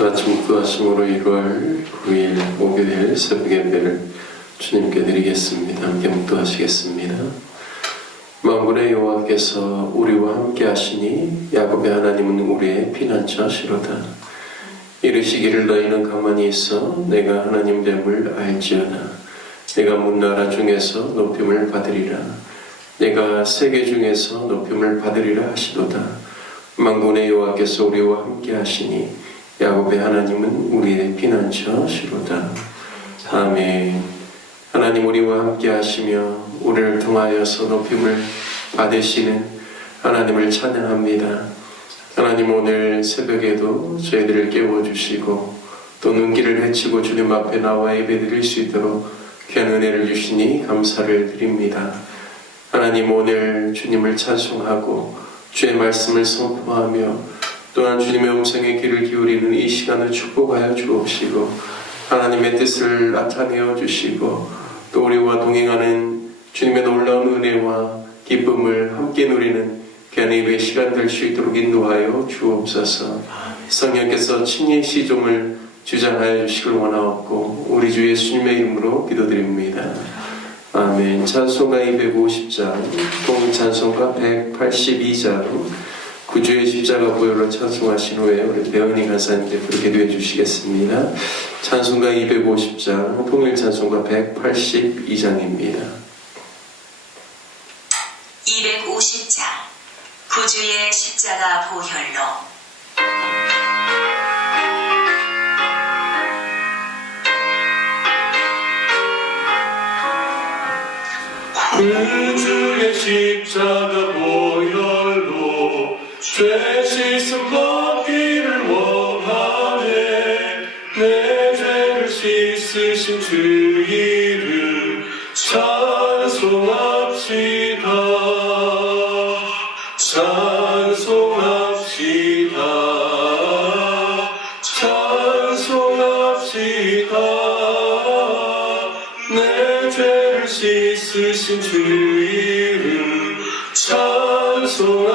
아침 구하심으로 1월 9일 목요일 새벽 예배를 주님께 드리겠습니다. 함께 묵도하시겠습니다. 만군의 여호와께서 우리와 함께 하시니 야곱의 하나님은 우리의 피난처시로다. 이르시기를 너희는 가만히 있어 내가 하나님 됨을 알지어다. 내가 문나라 중에서 높임을 받으리라. 내가 세계 중에서 높임을 받으리라 하시도다. 만군의 여호와께서 우리와 함께 하시니 야곱의 하나님은 우리의 피난처시로다. 아멘. 하나님 우리와 함께 하시며 우리를 통하여서 높임을 받으시는 하나님을 찬양합니다. 하나님 오늘 새벽에도 저희들을 깨워주시고 또 눈길을 헤치고 주님 앞에 나와 예배드릴 수 있도록 귀한 은혜를 주시니 감사를 드립니다. 하나님 오늘 주님을 찬송하고 주의 말씀을 선포하며 또한 주님의 음성에 귀를 기울이는 이 시간을 축복하여 주옵시고 하나님의 뜻을 나타내어 주시고 또 우리와 동행하는 주님의 놀라운 은혜와 기쁨을 함께 누리는 귀한 예배의 시간 될 수 있도록 인도하여 주옵소서. 성령께서 친히 시종을 주장하여 주시길 원하옵고 우리 주 예수님의 이름으로 기도드립니다. 아멘. 찬송가 250장, 동 찬송가 182장, 구주의 십자가 보혈로 찬송하신 후에 우리 배은희 간사님께 부르게 되어 주시겠습니다. 찬송가 250장, 통일 찬송가 182장입니다. 250장, 구주의 십자가 보혈로. 구주의 십자가 보혈로 죄 씻음 받기를 원하네. 내 죄를 씻으신 주 이름 찬송합시다. 찬송합시다. 찬송합시다. 내 죄를 씻으신 주 이름 찬송합시다.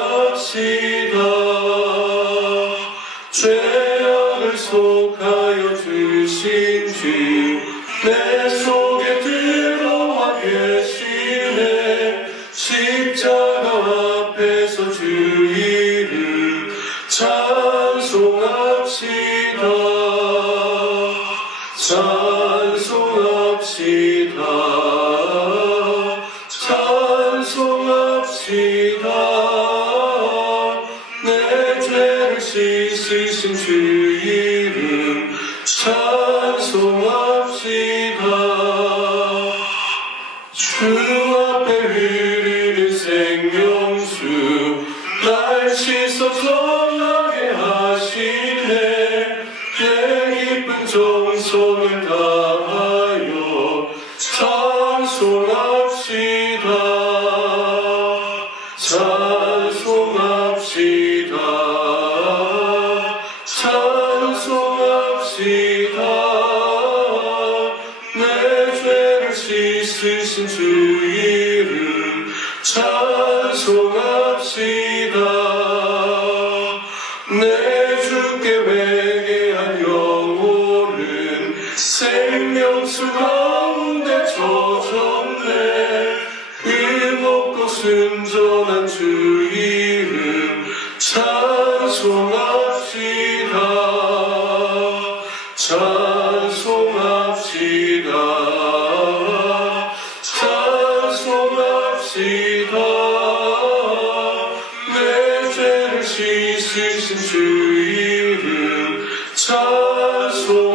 죄악을 속하여 주신 주 내 속에 들어와 계시네. 십자가 앞에서 주 이름 찬송합시다. 찬송합시다. 찬송합시다. 내 죄를 씻으신 주 이름 찬송합시다. 주 앞에 흐르는 생명수 날 씻어 전하게 하시네. 내 기쁜 정성을 다하여 찬송합시다. 찬송합시다. 찬송합시다. 내 죄를 씻으신 주 이름 찬송합시다. 내 주께 회개한 영혼은 생명수 가운데 젖었네. 의롭고 순전한 주 이름 찬송합시다. 찬송합시다. 찬송합시다. 내 죄를 씻으신 주 이름 찬송합시다.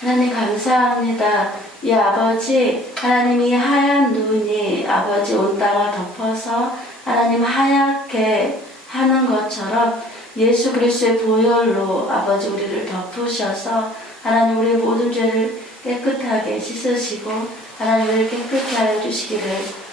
하나님 감사합니다. 이 아버지, 하나님이 하얀 눈이 아버지 온 땅을 덮어서 하나님 하얗게 하는 것처럼 예수 그리스도의 보혈로 아버지 우리를 덮으셔서 하나님 우리의 모든 죄를 깨끗하게 씻으시고 하나님 우리를 깨끗게 하여 주시기를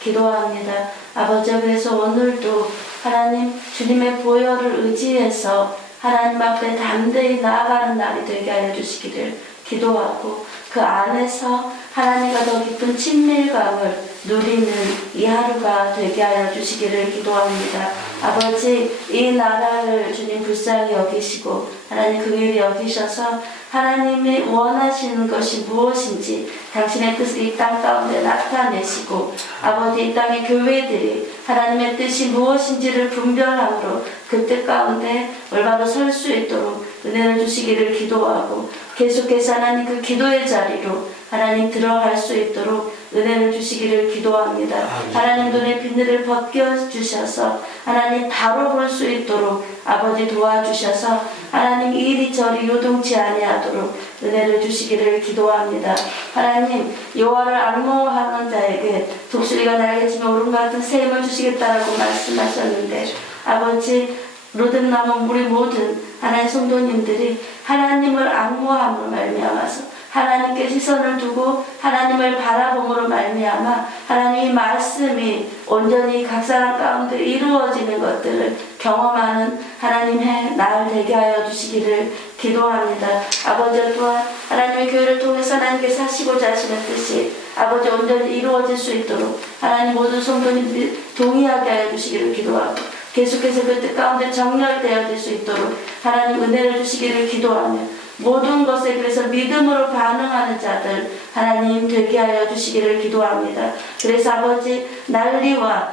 기도합니다. 아버지, 그래서 오늘도 하나님 주님의 보혈을 의지해서 하나님 앞에 담대히 나아가는 날이 되게 하여 주시기를 기도하고 그 안에서 하나님과 더 깊은 친밀감을 누리는 이 하루가 되게 하여 주시기를 기도합니다. 아버지, 이 나라를 주님 불쌍히 여기시고 하나님 긍휼히 여기셔서 하나님이 원하시는 것이 무엇인지 당신의 뜻을 이 땅 가운데 나타내시고 아버지, 이 땅의 교회들이 하나님의 뜻이 무엇인지를 분별함으로 그 뜻 가운데 올바로 설 수 있도록 은혜를 주시기를 기도하고 계속해서 하나님 그 기도의 자리로 하나님 들어갈 수 있도록 은혜를 주시기를 기도합니다. 하나님 눈의 비늘을 벗겨주셔서 하나님 바로 볼 수 있도록 아버지 도와주셔서 하나님 이리저리 요동치 아니하도록 은혜를 주시기를 기도합니다. 하나님, 여호와를 앙모하는 자에게 독수리가 날개치며 오름 같은 새 힘을 주시겠다라고 말씀하셨는데 아버지, 로뎀나무 우리 모든 하나님 성도님들이 하나님을 앙모함으로 말미암아서 하나님께 시선을 두고 하나님을 바라봄으로 말미암아 하나님의 말씀이 온전히 각 사람 가운데 이루어지는 것들을 경험하는 하나님의 날 되게 하여 주시기를 기도합니다. 아버지 또한 하나님의 교회를 통해서 하나님께서 하시고자 하시는 뜻이 아버지 온전히 이루어질 수 있도록 하나님 모든 성도님들이 동의하게 하여 주시기를 기도하고 계속해서 그 뜻 가운데 정렬되어질 수 있도록 하나님 은혜를 주시기를 기도하며 모든 것에 그래서 믿음으로 반응하는 자들 하나님 되게 하여 주시기를 기도합니다. 그래서 아버지,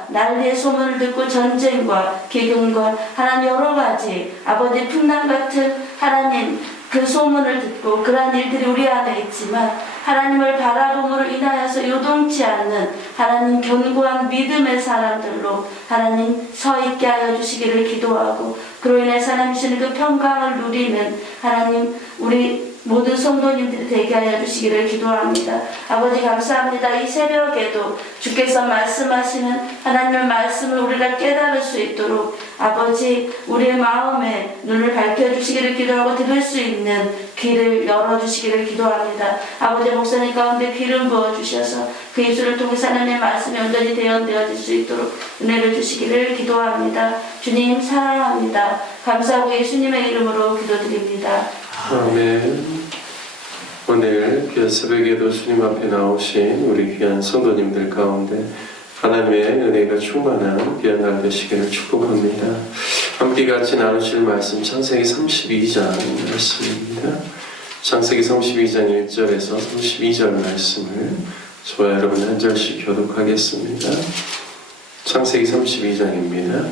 난리의 소문을 듣고 전쟁과 기근과 하나님 여러 가지 아버지 풍랑 같은 하나님 그 소문을 듣고 그러한 일들이 우리 안에 있지만 하나님을 바라봄으로 인하여서 요동치 않는 하나님 견고한 믿음의 사람들로 하나님 서 있게 하여 주시기를 기도하고 그로 인해서 하나님 주시는 그 평강을 누리는 하나님 우리 모든 성도님들이 되게 하여 주시기를 기도합니다. 아버지 감사합니다. 이 새벽에도 주께서 말씀하시는 하나님의 말씀을 우리가 깨달을 수 있도록 아버지 우리의 마음에 눈을 밝혀주시기를 기도하고 들을 수 있는 귀를 열어주시기를 기도합니다. 아버지 목사님 가운데 기름 부어주셔서 그 입술을 통해서 하나님의 말씀이 온전히 대언되어질 수 있도록 은혜를 주시기를 기도합니다. 주님 사랑합니다. 감사하고 예수님의 이름으로 기도드립니다. 아멘. 오늘 귀한 새벽에도 주님 앞에 나오신 우리 귀한 성도님들 가운데 하나님의 은혜가 충만한 귀한 날 되시기를 축복합니다. 함께 같이 나누실 말씀 창세기 32장 말씀입니다. 창세기 32장 1절에서 32절 말씀을 저와 여러분 한 절씩 교독하겠습니다. 창세기 32장입니다.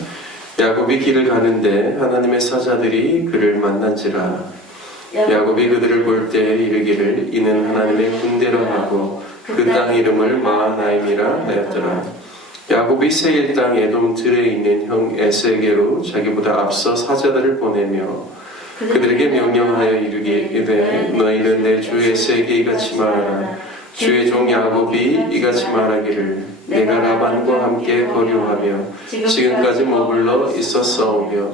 야곱이 길을 가는데 하나님의 사자들이 그를 만난지라. 야곱이 그들을 볼 때 이르기를 이는 하나님의 군대라 하고 그 땅 이름을 마하나임이라 하였더라. 야곱이 세일 땅 에돔 들에 있는 형 에세게로 자기보다 앞서 사자들을 보내며 그들에게 명령하여 이르기를 너희는 내 주 에세게 이같이 말하라. 주의 종 야곱이 이같이 말하기를 내가 라반과 함께 거류하며 지금까지 머물러 있었사오며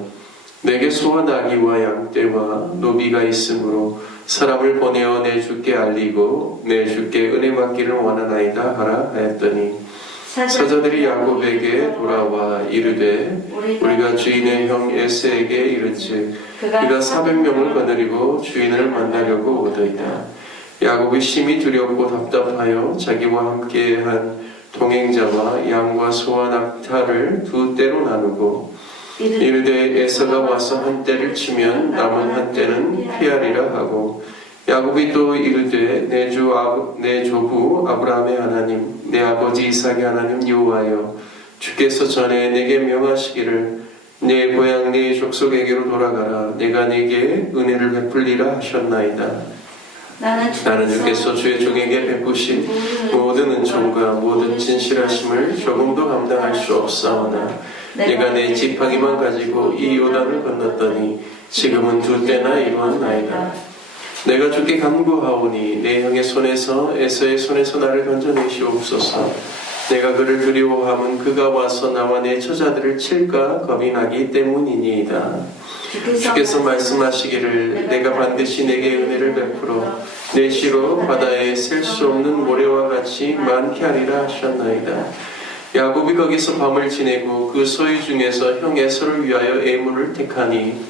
내게 소와 나귀와 양떼와 노비가 있으므로 사람을 보내어 내 주께 알리고 내 주께 은혜 받기를 원하나이다 하라 하였더니 사자들이 야곱에게 돌아와 이르되 우리가 주인의 형 에세에게 이른즉 그가 400명을 거느리고 주인을 만나려고 오더이다. 야곱이 심히 두렵고 답답하여 자기와 함께한 동행자와 양과 소와 낙타를 두 떼로 나누고 이르되 에서가 와서 한 떼를 치면 남은 한 떼는 피하리라 하고 야곱이 또 이르되 내 조부 아브라함의 하나님 내 아버지 이삭의 하나님 여호와여 주께서 전에 내게 명하시기를 내 고향 내 족속에게로 돌아가라 내가 내게 은혜를 베풀리라 하셨나이다. 나는 주께서 주의 종에게 베푸신 모든 은총과 모든 진실하심을 조금도 감당할 수 없사오나 내가 내 지팡이만 가지고 이 요단을 건넜더니 지금은 두 때나 이루었나이다. 내가 주께 간구하오니 내 형의 손에서 에서의 손에서 나를 건져내시옵소서. 내가 그를 두려워함은 그가 와서 나와 내 처자들을 칠까 겁이 나기 때문이니이다. 주께서 말씀하시기를 내가 반드시 내게 은혜를 베풀어 내 시로 바다에 셀 수 없는 모래와 같이 많게 하리라 하셨나이다. 야곱이 거기서 밤을 지내고 그 소유 중에서 형 에서를 위하여 애물을 택하니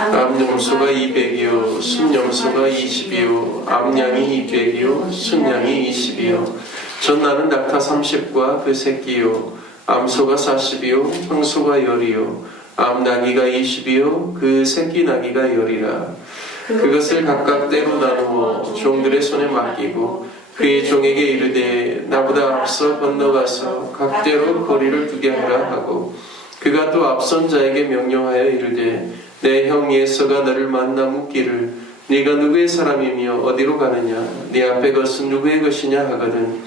암염소가 200이요 순염소가 20이요 암양이 200이요 순양이 20이요 전나는 낙타 30과 그 새끼요 암소가 40이요 황소가 10이요 암나귀가 20이요 그 새끼 나귀가 10이라 그것을 각각 때로 나누어 종들의 손에 맡기고 그의 종에게 이르되 나보다 앞서 건너가서 각대로 거리를 두게 하라 하고 그가 또 앞선 자에게 명령하여 이르되 내 형 예서가 너를 만나 묻기를 네가 누구의 사람이며 어디로 가느냐 네 앞에 것은 누구의 것이냐 하거든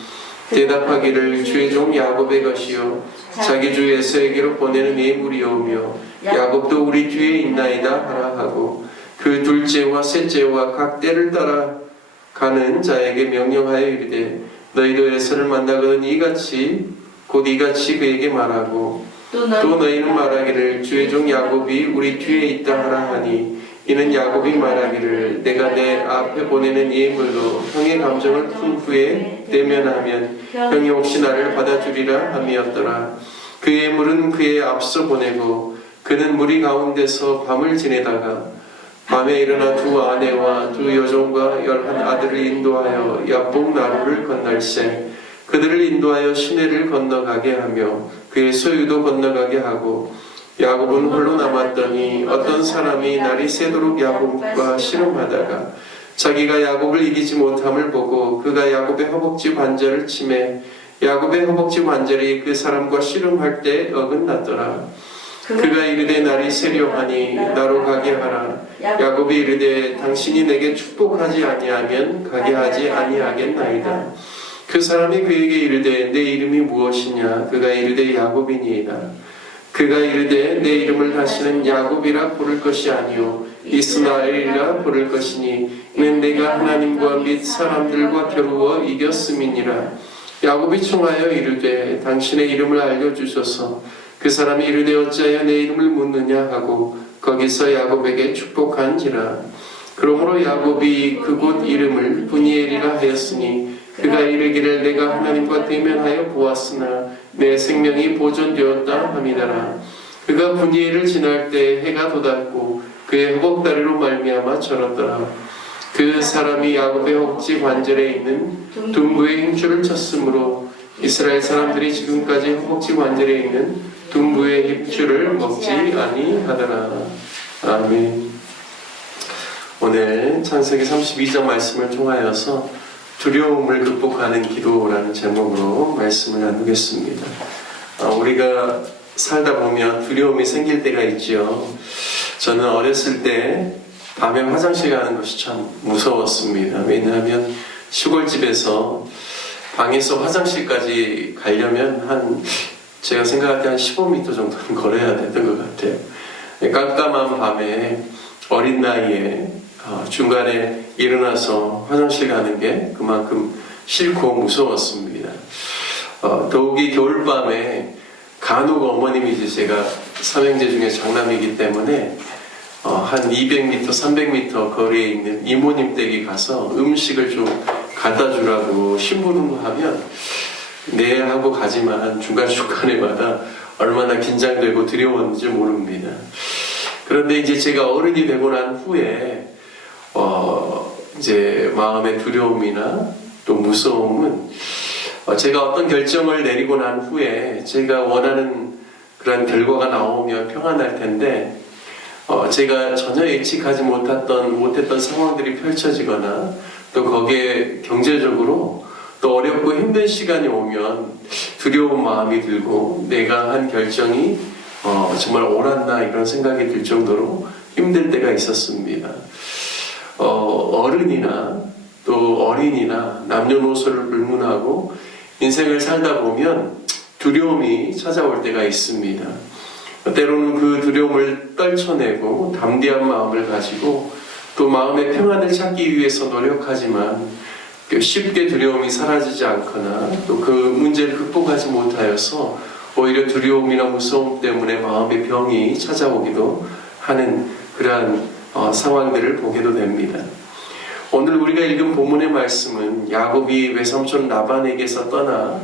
대답하기를 주의 종 야곱의 것이요 자기 주 예서에게로 보내는 예물이오며 야곱도 우리 뒤에 있나이다 하라 하고 그 둘째와 셋째와 각 때를 따라 가는 자에게 명령하여 이르되 너희도 예서를 만나거든 이같이 그에게 말하고 또 너희는 말하기를 주의 종 야곱이 우리 뒤에 있다 하라 하니 이는 야곱이 말하기를 내가 내 앞에 보내는 예물로 형의 감정을 푼 후에 대면하면 형이 혹시 나를 받아주리라 함이었더라. 그 예물은 그의 앞서 보내고 그는 무리 가운데서 밤을 지내다가 밤에 일어나 두 아내와 두 여종과 11 아들을 인도하여 야복 나루를 건널세 그들을 인도하여 시내를 건너가게 하며 그의 소유도 건너가게 하고 야곱은 홀로 남았더니 어떤 사람이 날이 새도록 야곱과 씨름하다가 자기가 야곱을 이기지 못함을 보고 그가 야곱의 허벅지 관절을 치매 야곱의 허벅지 관절이 그 사람과 씨름할 때 어긋났더라. 그가 이르되 날이 새려하니 나로 가게 하라. 야곱이 이르되 당신이 내게 축복하지 아니하면 가게 하지 아니하겠나이다. 그 사람이 그에게 이르되 내 이름이 무엇이냐? 그가 이르되 야곱이니이다. 그가 이르되 내 이름을 다시는 야곱이라 부를 것이 아니요 이스라엘이라 부를 것이니 이는 내가 하나님과 및 사람들과 겨루어 이겼음이니라. 야곱이 청하여 이르되 당신의 이름을 알려주소서. 그 사람이 이르되 어찌하여 내 이름을 묻느냐 하고 거기서 야곱에게 축복한지라. 그러므로 야곱이 그곳 이름을 브니엘이라 하였으니 그가 이르기를 내가 하나님과 대면하여 보았으나 내 생명이 보존되었다 함이더라. 그가 브니엘을 지날 때 해가 돋았고 그의 허벅다리로 말미암아 절었더라. 그 사람이 야곱의 허벅지 관절에 있는 둔부의 힘줄을 쳤으므로 이스라엘 사람들이 지금까지 허벅지 관절에 있는 둔부의 힘줄을 먹지 아니하더라. 아멘. 오늘 창세기 32장 말씀을 통하여서 두려움을 극복하는 기도라는 제목으로 말씀을 나누겠습니다. 우리가 살다 보면 두려움이 생길 때가 있죠. 저는 어렸을 때 밤에 화장실 가는 것이 참 무서웠습니다. 왜냐하면 시골집에서 방에서 화장실까지 가려면 제가 생각할 때 한 15m 정도는 걸어야 됐던 것 같아요. 깜깜한 밤에 어린 나이에 중간에 일어나서 화장실 가는 게 그만큼 싫고 무서웠습니다. 더욱이 겨울밤에 간혹 어머님이 제가 삼형제 중에 장남이기 때문에 한 200m, 300m 거리에 있는 이모님 댁에 가서 음식을 좀 갖다 주라고 심부름하면 네 하고 가지만 중간중간에마다 얼마나 긴장되고 두려웠는지 모릅니다. 그런데 이제 제가 어른이 되고 난 후에 이제 마음의 두려움이나 또 무서움은 제가 어떤 결정을 내리고 난 후에 제가 원하는 그런 결과가 나오면 평안할 텐데 제가 전혀 예측하지 못했던 상황들이 펼쳐지거나 또 거기에 경제적으로 또 어렵고 힘든 시간이 오면 두려운 마음이 들고 내가 한 결정이 정말 옳았나 이런 생각이 들 정도로 힘들 때가 있었습니다. 어른이나 또 어린이나 남녀노소를 불문하고 인생을 살다 보면 두려움이 찾아올 때가 있습니다. 때로는 그 두려움을 떨쳐내고 담대한 마음을 가지고 또 마음의 평안을 찾기 위해서 노력하지만 쉽게 두려움이 사라지지 않거나 또 그 문제를 극복하지 못하여서 오히려 두려움이나 무서움 때문에 마음의 병이 찾아오기도 하는 그러한 상황들을 보게도 됩니다. 오늘 우리가 읽은 본문의 말씀은 야곱이 외삼촌 라반에게서 떠나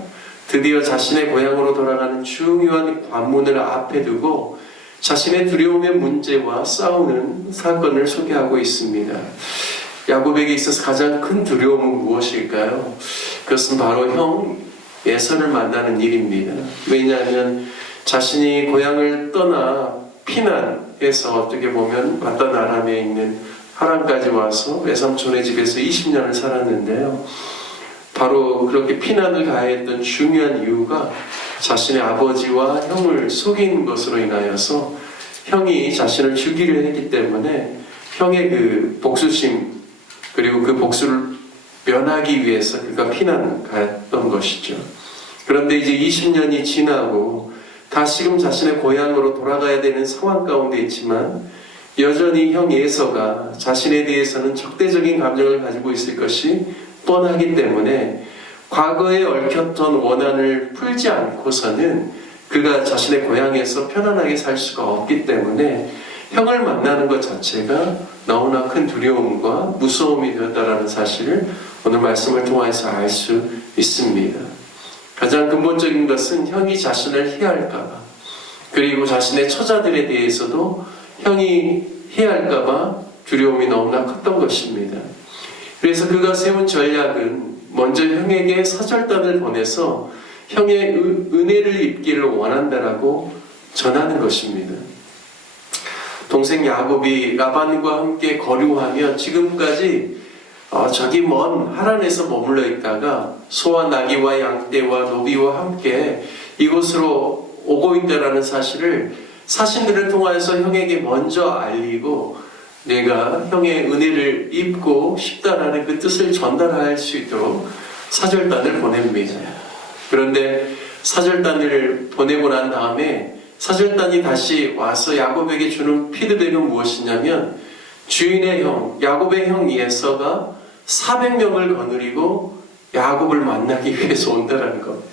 드디어 자신의 고향으로 돌아가는 중요한 관문을 앞에 두고 자신의 두려움의 문제와 싸우는 사건을 소개하고 있습니다. 야곱에게 있어서 가장 큰 두려움은 무엇일까요? 그것은 바로 형 에서를 만나는 일입니다. 왜냐하면 자신이 고향을 떠나 피난해서 어떻게 보면 맞단 아람에 있는 하란까지 와서 외삼촌의 집에서 20년을 살았는데요. 바로 그렇게 피난을 가야 했던 중요한 이유가 자신의 아버지와 형을 속인 것으로 인하여서 형이 자신을 죽이려 했기 때문에 형의 그 복수심 그리고 그 복수를 면하기 위해서 그가 피난 갔던 것이죠. 그런데 이제 20년이 지나고 다시금 자신의 고향으로 돌아가야 되는 상황 가운데 있지만 여전히 형 에서가 자신에 대해서는 적대적인 감정을 가지고 있을 것이 뻔하기 때문에 과거에 얽혔던 원한을 풀지 않고서는 그가 자신의 고향에서 편안하게 살 수가 없기 때문에 형을 만나는 것 자체가 너무나 큰 두려움과 무서움이 되었다는 사실을 오늘 말씀을 통해서 알 수 있습니다. 가장 근본적인 것은 형이 자신을 해할까봐 그리고 자신의 처자들에 대해서도 형이 해할까봐 두려움이 너무나 컸던 것입니다. 그래서 그가 세운 전략은 먼저 형에게 사절단을 보내서 형의 은혜를 입기를 원한다라고 전하는 것입니다. 동생 야곱이 라반과 함께 거류하며 지금까지 저기 먼 하란에서 머물러 있다가 소와 나귀와 양떼와 노비와 함께 이곳으로 오고 있다라는 사실을 사신들을 통하여서 형에게 먼저 알리고 내가 형의 은혜를 입고 싶다라는 그 뜻을 전달할 수 있도록 사절단을 보냅니다. 그런데 사절단을 보내고 난 다음에 사절단이 다시 와서 야곱에게 주는 피드백은 무엇이냐면 주인의 형, 야곱의 형 예서가 400명을 거느리고 야곱을 만나기 위해서 온다라는 겁니다.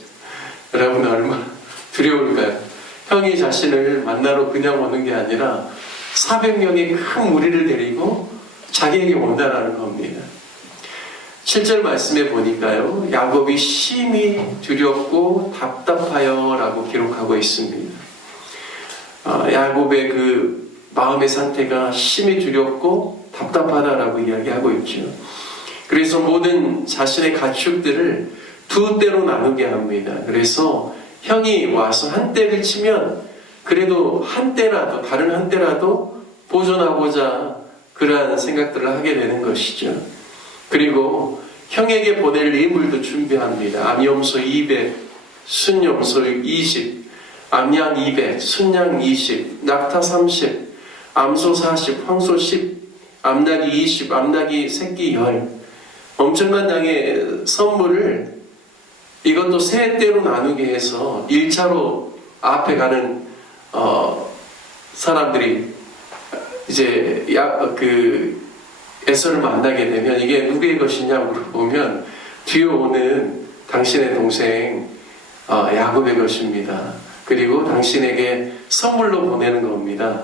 여러분 얼마나 두려울까요? 형이 자신을 만나러 그냥 오는 게 아니라 400명의 큰 무리를 데리고 자기에게 온다라는 겁니다. 7절 말씀에 보니까요, 야곱이 심히 두렵고 답답하여 라고 기록하고 있습니다. 야곱의 그 마음의 상태가 심히 두렵고 답답하다라고 이야기하고 있죠. 그래서 모든 자신의 가축들을 두 떼로 나누게 합니다. 그래서 형이 와서 한 떼를 치면 그래도 한 떼라도 다른 한 떼라도 보존하고자 그러한 생각들을 하게 되는 것이죠. 그리고 형에게 보낼 예물도 준비합니다. 암염소 200, 순염소 20, 암양 200, 순양 20, 낙타 30, 암소 40, 황소 10, 암낙이 20, 암낙이 새끼 10. 엄청난 양의 선물을 이것도 세 떼로 나누게 해서 1차로 앞에 가는 사람들이 이제 에서를 만나게 되면 이게 누구의 것이냐고 물어보면 뒤에 오는 당신의 동생 야곱의 것입니다. 그리고 당신에게 선물로 보내는 겁니다.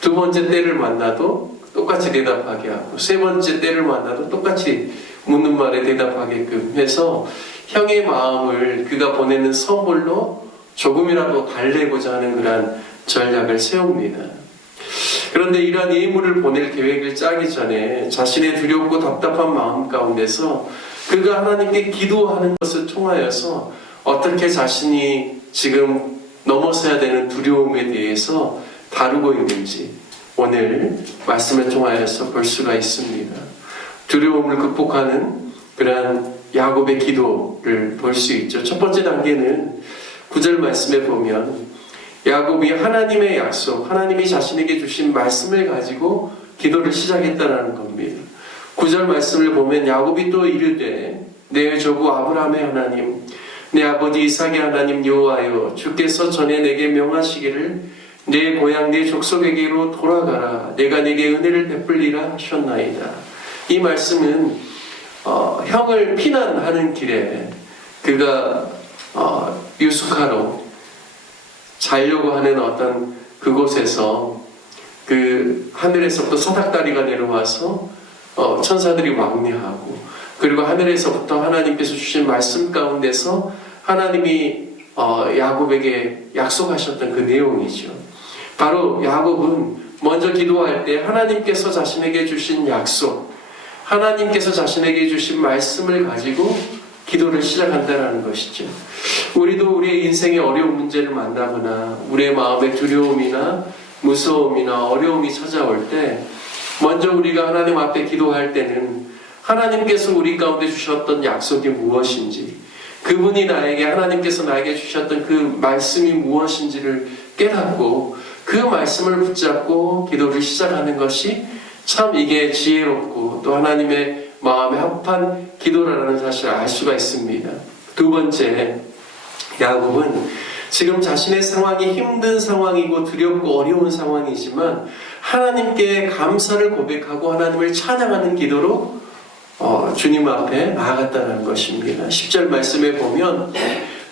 두 번째 때를 만나도 똑같이 대답하게 하고 세 번째 때를 만나도 똑같이 묻는 말에 대답하게끔 해서 형의 마음을 그가 보내는 선물로 조금이라도 달래고자 하는 그러한 전략을 세웁니다. 그런데 이러한 예물을 보낼 계획을 짜기 전에 자신의 두렵고 답답한 마음 가운데서 그가 하나님께 기도하는 것을 통하여서 어떻게 자신이 지금 넘어서야 되는 두려움에 대해서 다루고 있는지 오늘 말씀을 통하여서 볼 수가 있습니다. 두려움을 극복하는 그러한 야곱의 기도를 볼 수 있죠. 첫 번째 단계는 9절 말씀에 보면 야곱이 하나님의 약속, 하나님이 자신에게 주신 말씀을 가지고 기도를 시작했다는 겁니다. 9절 말씀을 보면 야곱이 또 이르되 내 조부 아브라함의 하나님, 내 아버지 이삭의 하나님 여호와여, 주께서 전에 내게 명하시기를 내 고향 내 족속에게로 돌아가라, 내가 내게 은혜를 베풀리라 하셨나이다. 이 말씀은 형을 피난하는 길에 그가 유숙하러 자려고 하는 어떤 그곳에서 그 하늘에서부터 사닥다리가 내려와서 천사들이 왕래하고 그리고 하늘에서부터 하나님께서 주신 말씀 가운데서 하나님이 야곱에게 약속하셨던 그 내용이죠. 바로 야곱은 먼저 기도할 때 하나님께서 자신에게 주신 약속, 하나님께서 자신에게 주신 말씀을 가지고 기도를 시작한다는 것이죠. 우리도 우리의 인생의 어려운 문제를 만나거나 우리의 마음의 두려움이나 무서움이나 어려움이 찾아올 때 먼저 우리가 하나님 앞에 기도할 때는 하나님께서 우리 가운데 주셨던 약속이 무엇인지, 그분이 나에게, 하나님께서 나에게 주셨던 그 말씀이 무엇인지를 깨닫고 그 말씀을 붙잡고 기도를 시작하는 것이 참 이게 지혜롭고 또 하나님의 마음에 합한 기도라는 사실을 알 수가 있습니다. 두 번째, 야곱은 지금 자신의 상황이 힘든 상황이고 두렵고 어려운 상황이지만 하나님께 감사를 고백하고 하나님을 찬양하는 기도로 주님 앞에 나아갔다는 것입니다. 10절 말씀에 보면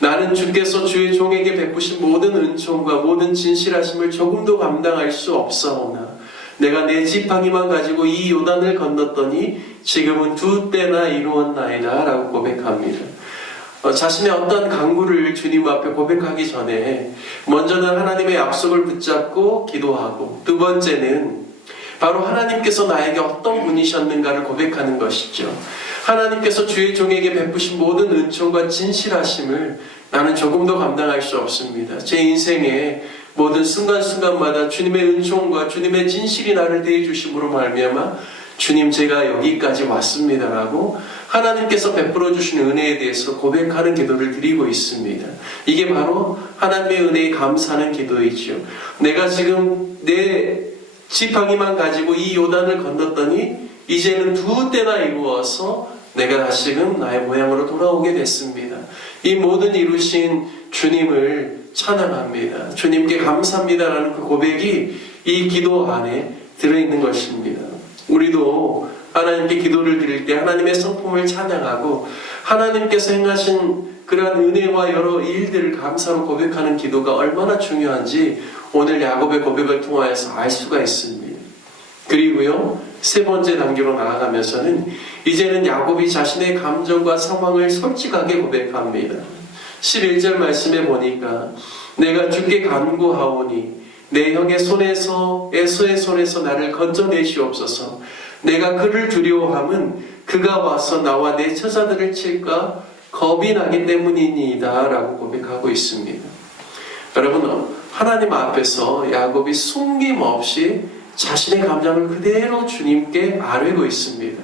나는 주께서 주의 종에게 베푸신 모든 은총과 모든 진실하심을 조금도 감당할 수 없사오나 내가 내 지팡이만 가지고 이 요단을 건넜더니 지금은 2때나 이루었나이다 라고 고백합니다. 자신의 어떤 강구를 주님 앞에 고백하기 전에 먼저는 하나님의 약속을 붙잡고 기도하고, 두 번째는 바로 하나님께서 나에게 어떤 분이셨는가를 고백하는 것이죠. 하나님께서 주의 종에게 베푸신 모든 은총과 진실하심을 나는 조금도 감당할 수 없습니다. 제 인생의 모든 순간순간마다 주님의 은총과 주님의 진실이 나를 대해 주심으로 말미암아 주님, 제가 여기까지 왔습니다라고 하나님께서 베풀어 주신 은혜에 대해서 고백하는 기도를 드리고 있습니다. 이게 바로 하나님의 은혜에 감사하는 기도이죠. 내가 지금 내 지팡이만 가지고 이 요단을 건넜더니 이제는 2때나 이루어서 내가 다시금 나의 모양으로 돌아오게 됐습니다. 이 모든 이루신 주님을 찬양합니다. 주님께 감사합니다라는 그 고백이 이 기도 안에 들어있는 것입니다. 우리도 하나님께 기도를 드릴 때 하나님의 성품을 찬양하고 하나님께서 행하신 그러한 은혜와 여러 일들을 감사로 고백하는 기도가 얼마나 중요한지 오늘 야곱의 고백을 통하여서 알 수가 있습니다. 그리고요, 세 번째 단계로 나아가면서는 이제는 야곱이 자신의 감정과 상황을 솔직하게 고백합니다. 11절 말씀에 보니까 내가 주께 간구하오니 내 형의 손에서, 에서의 손에서 나를 건져내시옵소서. 내가 그를 두려워함은 그가 와서 나와 내 처자들을 칠까 겁이 나기 때문이니이다 라고 고백하고 있습니다. 여러분, 하나님 앞에서 야곱이 숨김없이 자신의 감정을 그대로 주님께 아뢰고 있습니다.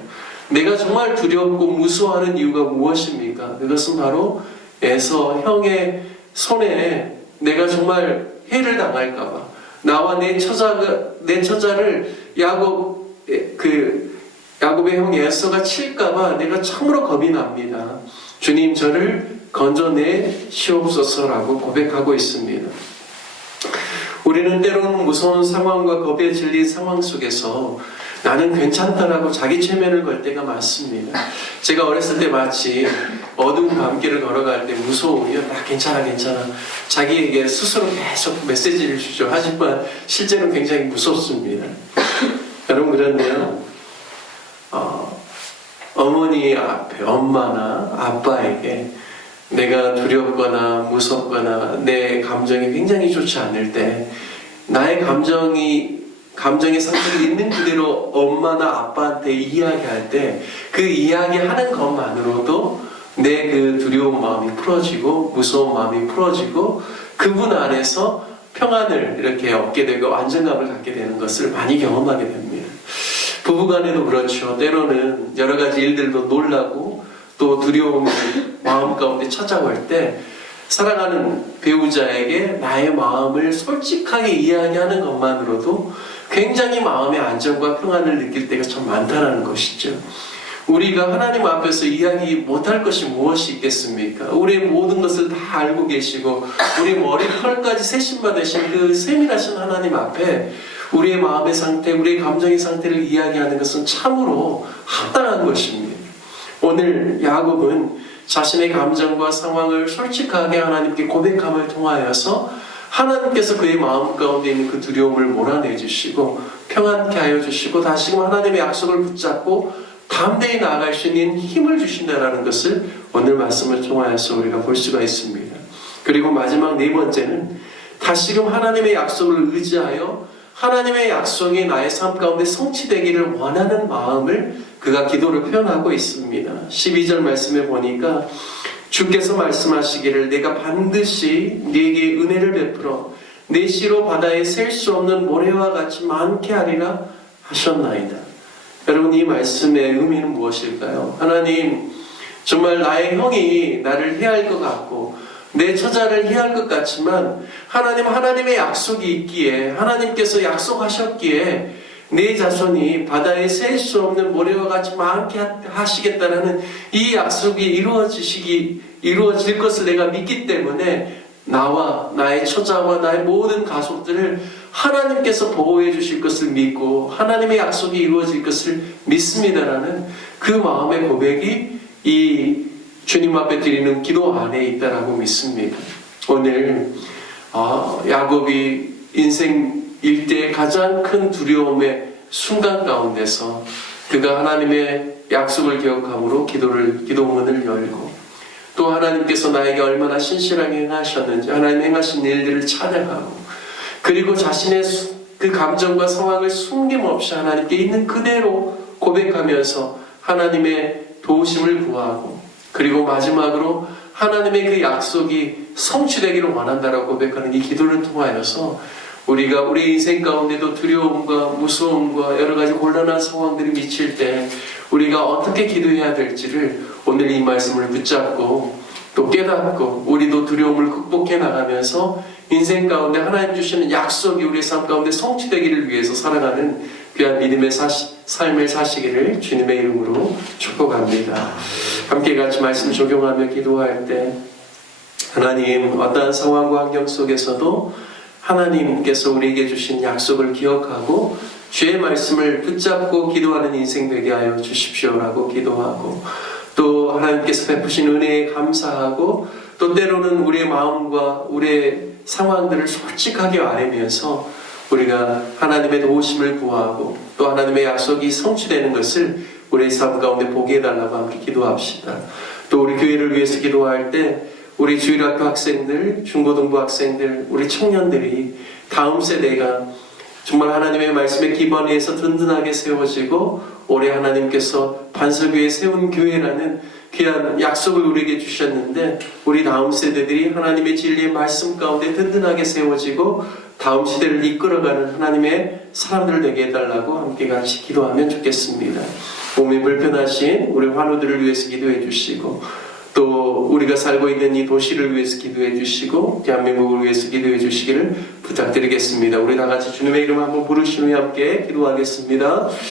내가 정말 두렵고 무서워하는 이유가 무엇입니까? 그것은 바로 에서 형의 손에 내가 정말 해를 당할까봐, 나와 내 처자를 야곱의 형 에서가 칠까봐 내가 참으로 겁이 납니다. 주님, 저를 건져내 시옵소서라고 고백하고 있습니다. 우리는 때로는 무서운 상황과 겁에 질린 상황 속에서 나는 괜찮다라고 자기 최면을 걸 때가 많습니다. 제가 어렸을 때 마치 어두운 밤길을 걸어갈 때 무서우면 괜찮아 자기에게 스스로 계속 메시지를 주죠. 하지만 실제로는 굉장히 무섭습니다. 여러분, 그런데요, 어머니 앞에, 엄마나 아빠에게 내가 두렵거나 무섭거나 내 감정이 굉장히 좋지 않을 때 나의 감정의 상태를 있는 그대로 엄마나 아빠한테 이야기할 때 그 이야기하는 것만으로도 내 그 두려운 마음이 풀어지고 무서운 마음이 풀어지고 그분 안에서 평안을 이렇게 얻게 되고 안정감을 갖게 되는 것을 많이 경험하게 됩니다. 부부간에도 그렇죠. 때로는 여러 가지 일들도 놀라고 또 두려움이 마음 가운데 찾아올 때 사랑하는 배우자에게 나의 마음을 솔직하게 이야기하는 것만으로도 굉장히 마음의 안정과 평안을 느낄 때가 참 많다는 것이죠. 우리가 하나님 앞에서 이야기 못할 것이 무엇이 있겠습니까? 우리의 모든 것을 다 알고 계시고 우리 머리털까지 세심받으신 그 세밀하신 하나님 앞에 우리의 마음의 상태, 우리의 감정의 상태를 이야기하는 것은 참으로 합당한 것입니다. 오늘 야곱은 자신의 감정과 상황을 솔직하게 하나님께 고백함을 통하여서 하나님께서 그의 마음 가운데 있는 그 두려움을 몰아내주시고 평안케 하여 주시고 다시금 하나님의 약속을 붙잡고 담대히 나아갈 수 있는 힘을 주신다는 것을 오늘 말씀을 통하여서 우리가 볼 수가 있습니다. 그리고 마지막 네 번째는 다시금 하나님의 약속을 의지하여 하나님의 약속이 나의 삶 가운데 성취되기를 원하는 마음을 그가 기도를 표현하고 있습니다. 12절 말씀에 보니까 주께서 말씀하시기를 내가 반드시 네게 은혜를 베풀어 내 씨로 바다에 셀 수 없는 모래와 같이 많게 하리라 하셨나이다. 여러분, 이 말씀의 의미는 무엇일까요? 하나님, 정말 나의 형이 나를 해할 것 같고 내 처자를 해할 것 같지만 하나님의 약속이 있기에, 하나님께서 약속하셨기에 내 자손이 바다에 셀 수 없는 모래와 같이 많게 하시겠다라는 이 약속이 이루어질 것을 내가 믿기 때문에 나와 나의 처자와 나의 모든 가족들을 하나님께서 보호해 주실 것을 믿고 하나님의 약속이 이루어질 것을 믿습니다라는 그 마음의 고백이 이 주님 앞에 드리는 기도 안에 있다라고 믿습니다. 오늘 야곱이 인생 일대의 가장 큰 두려움의 순간 가운데서 그가 하나님의 약속을 기억함으로 기도문을 열고 또 하나님께서 나에게 얼마나 신실하게 행하셨는지 하나님 행하신 일들을 찬양하고 그리고 자신의 그 감정과 상황을 숨김없이 하나님께 있는 그대로 고백하면서 하나님의 도우심을 구하고 그리고 마지막으로 하나님의 그 약속이 성취되기를 원한다라고 고백하는 이 기도를 통하여서 우리가 우리 인생 가운데도 두려움과 무서움과 여러 가지 곤란한 상황들이 미칠 때 우리가 어떻게 기도해야 될지를 오늘 이 말씀을 붙잡고 또 깨닫고 우리도 두려움을 극복해 나가면서 인생 가운데 하나님 주시는 약속이 우리의 삶 가운데 성취되기를 위해서 살아가는 귀한 믿음의 삶을 사시기를 주님의 이름으로 축복합니다. 함께 같이 말씀 적용하며 기도할 때 하나님, 어떠한 상황과 환경 속에서도 하나님께서 우리에게 주신 약속을 기억하고 주의 말씀을 붙잡고 기도하는 인생 되게 하여 주십시오라고 기도하고 또 하나님께서 베푸신 은혜에 감사하고 또 때로는 우리의 마음과 우리의 상황들을 솔직하게 아뢰면서 우리가 하나님의 도우심을 구하고 또 하나님의 약속이 성취되는 것을 우리의 삶 가운데 보게 해달라고 함께 기도합시다. 또 우리 교회를 위해서 기도할 때 우리 주일학교 학생들, 중고등부 학생들, 우리 청년들이 다음 세대가 정말 하나님의 말씀에 기반해서 든든하게 세워지고 올해 하나님께서 반석위에 세운 교회라는 귀한 약속을 우리에게 주셨는데 우리 다음 세대들이 하나님의 진리의 말씀 가운데 든든하게 세워지고 다음 시대를 이끌어가는 하나님의 사람들 되게 해달라고 함께 같이 기도하면 좋겠습니다. 몸이 불편하신 우리 환우들을 위해서 기도해 주시고 또 우리가 살고 있는 이 도시를 위해서 기도해 주시고 대한민국을 위해서 기도해 주시기를 부탁드리겠습니다. 우리 다 같이 주님의 이름 한번 부르시며 함께 기도하겠습니다.